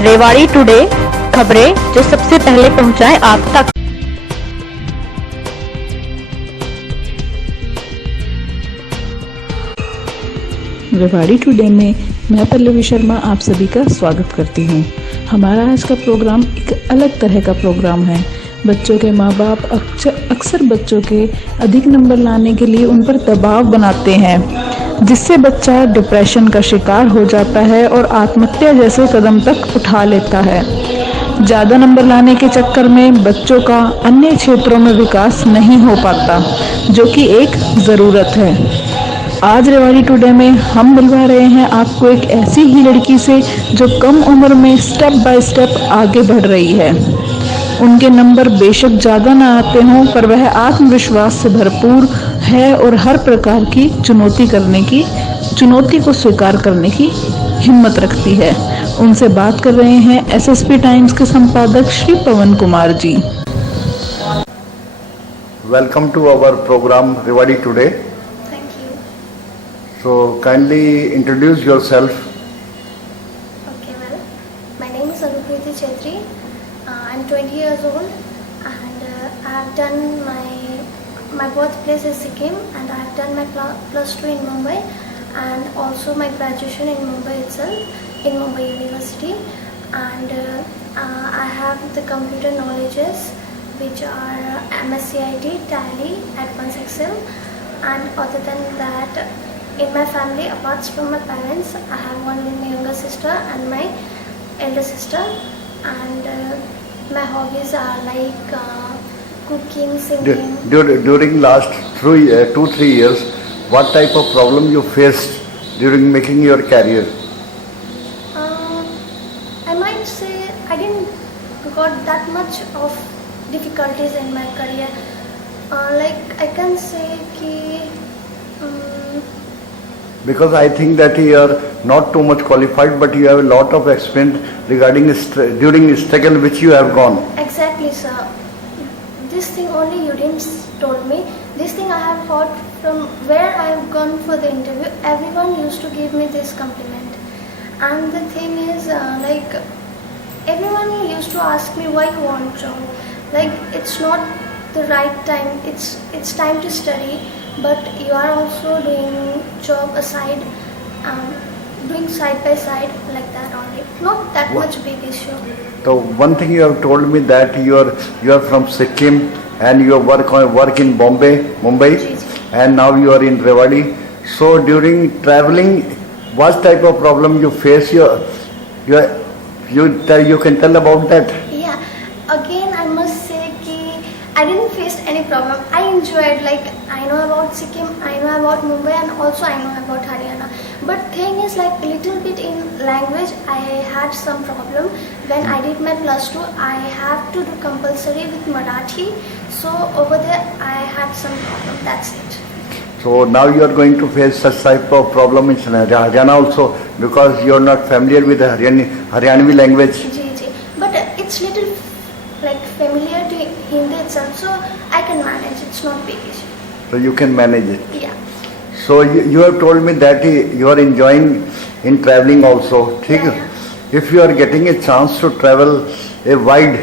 Rewari today, खबरें जो सबसे पहले पहुंचाएं आप तक। रेवाड़ी टुडे में मैं पल्लवी शर्मा आप सभी का स्वागत करती हूँ। हमारा आज का प्रोग्राम एक अलग तरह का प्रोग्राम है। बच्चों के माँ बाप अक्सर बच्चों के अधिक नंबर लाने के लिए उन पर दबाव बनाते हैं, जिससे बच्चा डिप्रेशन का शिकार हो जाता है और आत्महत्या जैसे कदम तक उठा लेता है। ज़्यादा नंबर लाने के चक्कर में बच्चों का अन्य क्षेत्रों में विकास नहीं हो पाता, जो कि एक ज़रूरत है। आज रेवाड़ी टुडे में हम मिलवा रहे हैं आपको एक ऐसी ही लड़की से जो कम उम्र में स्टेप बाय स्टेप आगे बढ़ रही है। उनके नंबर बेशक ज़्यादा ना आते हों, पर वह आत्मविश्वास से भरपूर है और हर प्रकार की चुनौती को स्वीकार करने की हिम्मत रखती है। उनसे बात कर रहे हैं एसएसपी टाइम्स के संपादक Shri Pawan Kumar ji. Welcome to our program Rewadi Today. Thank you. So kindly introduce yourself. Okay, well, my name is Anukriti Chetri. I'm 20 years old and I have done my birthplace is Sikkim, and I have done my plus 2 in Mumbai and also my graduation in Mumbai itself, in Mumbai University, and I have the computer knowledges which are MSCIT, Tally, Advanced Excel, and other than that, in my family, apart from my parents, I have one younger sister and my elder sister, and my hobbies are like cooking, singing. During last 2-3 years, what type of problem you faced during making your career? I might say I didn't got that much of difficulties in my career. Like I can say ki Because I think that you are not too much qualified, but you have a lot of experience regarding during the struggle which you have gone. Exactly, sir. This thing only you didn't told me. This thing I have heard from where I have gone for the interview. Everyone used to give me this compliment, and the thing is, like everyone used to ask me why you want job. Like it's not the right time. It's time to study, but you are also doing job aside, doing side by side like that only. Not that much big issue. So one thing you have told me that you are from Sikkim and you work in Mumbai, and now you are in Rewadi. So during traveling, what type of problem you face? You can tell about that. Yeah. Again, I must say ki I didn't face any problem. I enjoyed, like I know about Sikkim, I know about Mumbai, and also I know about Haryana. But thing is, like little bit in language, I had some problem. When I did my plus 2, I have to do compulsory with Marathi. So over there, I had some problem. That's it. So now you are going to face such type of problem in Haryana also, because you are not familiar with the Haryanvi language. But it's little like familiar to Hindi itself, so I can manage. It's not big issue. So you can manage it. Yeah. So you have told me that you are enjoying in traveling also. Yeah. If you are getting a chance to travel a wide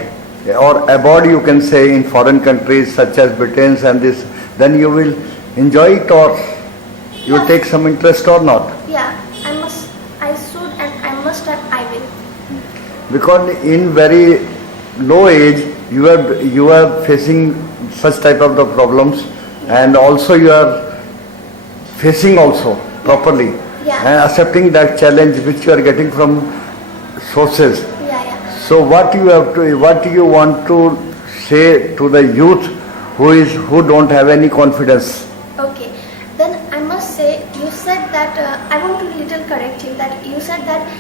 or abroad, you can say in foreign countries such as Britain and this, then you will enjoy it, or you take some interest or not. Yeah, I should, and I must, and I will. Because in very low age you are facing such type of the problems, and also you are facing also properly, and accepting that challenge which you are getting from sources. So what do you want to say to the youth who don't have any confidence? Okay, then I must say, you said that I want to little correct you, that you said that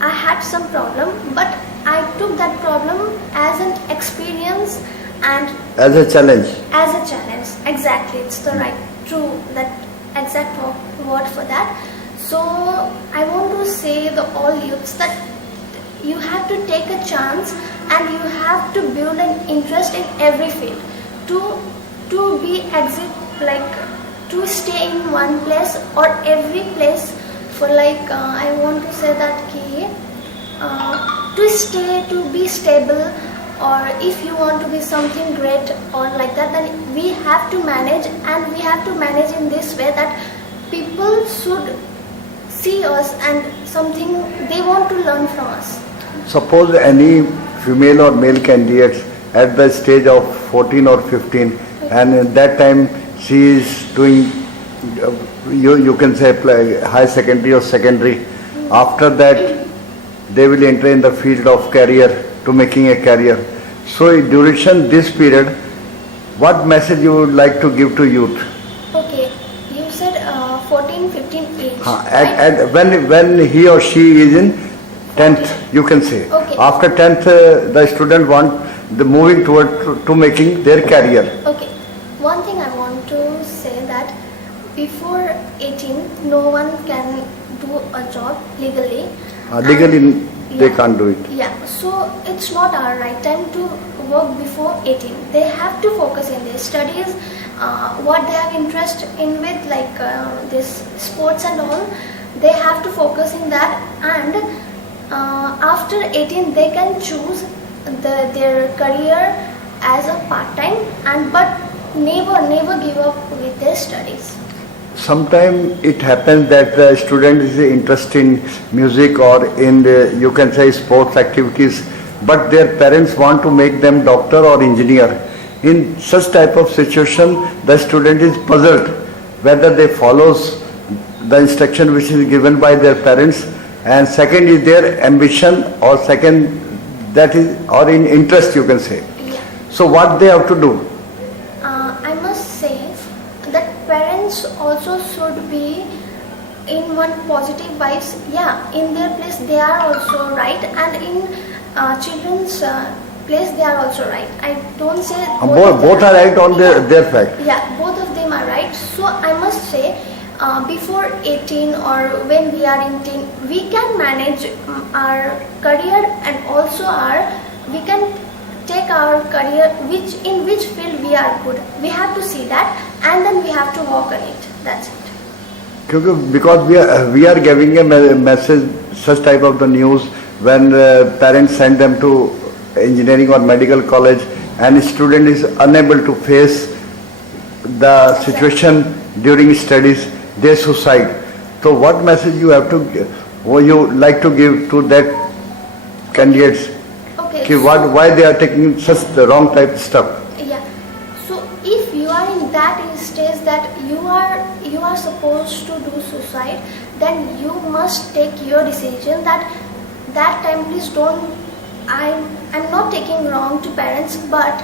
I had some problem, but I took that problem as an experience and as a challenge. As a challenge, exactly. It's the right, true, that exact word for that. So I want to say the all youths that you have to take a chance, and you have to build an interest in every field to be to stay in one place or every place for I want to say that to stay, to be stable, or if you want to be something great or like that, then we have to manage, and we have to manage in this way that people should see us and something they want to learn from us. Suppose any female or male candidates at the stage of 14 or 15, and at that time she is doing, you can say high secondary or secondary. After that, they will enter in the field of career, to making a career. So duration this period, what message you would like to give to youth? Okay, you said 14, 15 age. And when he or she is in 10th, you can say. Okay. After 10th, the student want the moving toward to making their career. Okay, one thing I want to say that before 18, no one can do a job legally. Legally, they Yeah. can't do it. Yeah, so it's not our right time to work before 18. They have to focus in their studies, what they have interest in with, like this sports and all. They have to focus in that, and after 18 they can choose their career as a part-time, and but never give up with their studies. Sometimes it happens that the student is interested in music or in the, you can say, sports activities, but their parents want to make them doctor or engineer. In such type of situation, the student is puzzled whether they follows the instruction which is given by their parents, and second is their ambition, or second that is, or in interest, you can say. Yeah. So what they have to do? I must say that parents also should be in one positive vibes. Yeah, in their place they are also right, and in children's place they are also right. I don't say Both are right on their fact. Yeah, both of them are right. So I must say, before 18 or when we are in teen, we can manage our career, and also we can take our career in which field we are good. We have to see that, and then we have to work on it. That's it. Because we are giving a message, such type of the news, when parents send them to engineering or medical college, and student is unable to face the situation during studies, they suicide. So what message you have to give, or you like to give to that candidates? Okay. Why they are taking such the wrong type of stuff? Yeah. So if you are in that stage that you are supposed to do suicide, then you must take your decision. That time, please don't. I'm not taking wrong to parents, but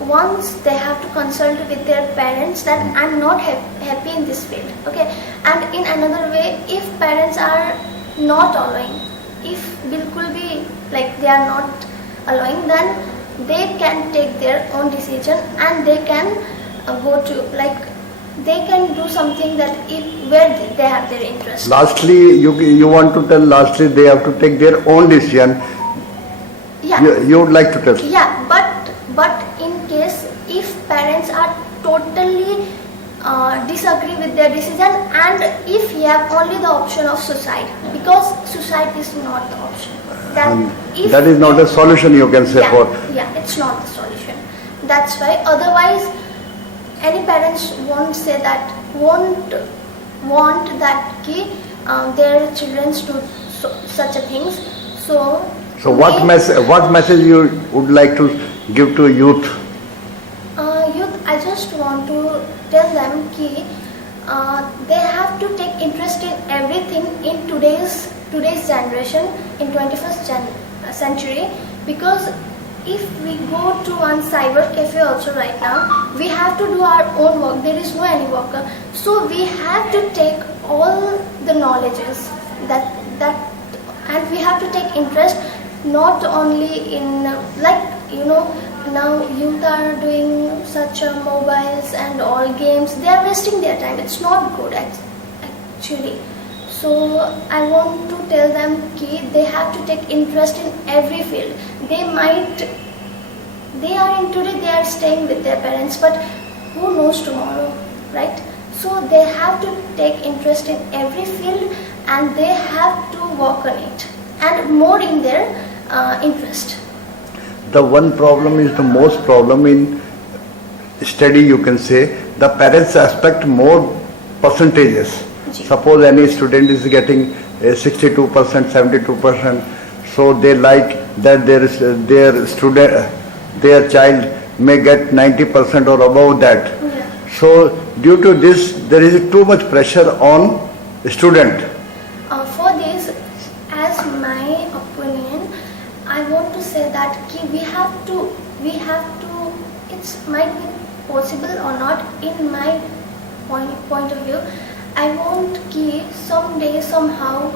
once they have to consult with their parents that I'm not happy in this field. Okay. And in another way, if parents are not allowing, if bilkul bhi like they are not allowing, then they can take their own decision, and they can go to, like, they can do something that where they have their interest. Lastly, you want to tell, lastly they have to take their own decision. Yeah. You would like to tell? Yeah, but in case if parents are totally disagree with their decision, and if you have only the option of suicide, because suicide is not the option. That is not a solution, you can say. Yeah, it's not the solution. That's why. Otherwise, any parents won't say that, won't want that their children do such a things. So what message you would like to give to youth? Youth, I just want to tell them they have to take interest in everything in today's generation, in 21st century, because if we go to one cyber cafe also right now, we have to do our own work. There is no any worker, so we have to take all the knowledges that and we have to take interest not only in now youth are doing such mobiles and all games. They are wasting their time. It's not good actually. So I want to tell them they have to take interest in every field. They are in today, they are staying with their parents, but who knows tomorrow, right? So they have to take interest in every field, and they have to work on it. And more in there, interest. The one problem is the most problem in study, you can say. The parents expect more percentages. Ji. Suppose any student is getting 62%, 72%, so they like that their child may get 90% or above that. Yeah. So due to this, there is too much pressure on student. For this, as my opinion, I want to say that we have to, it might be possible or not in my point of view. I want someday, somehow,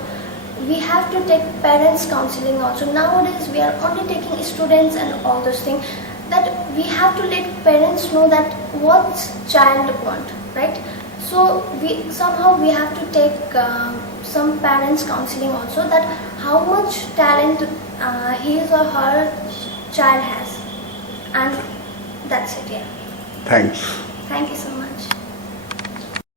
we have to take parents counseling also. Nowadays, we are only taking students and all those things. That we have to let parents know that what child want, right? So we have to take some parents counseling also, that how much talent his or her child has, and that's it. Yeah. Thanks. Thank you so much.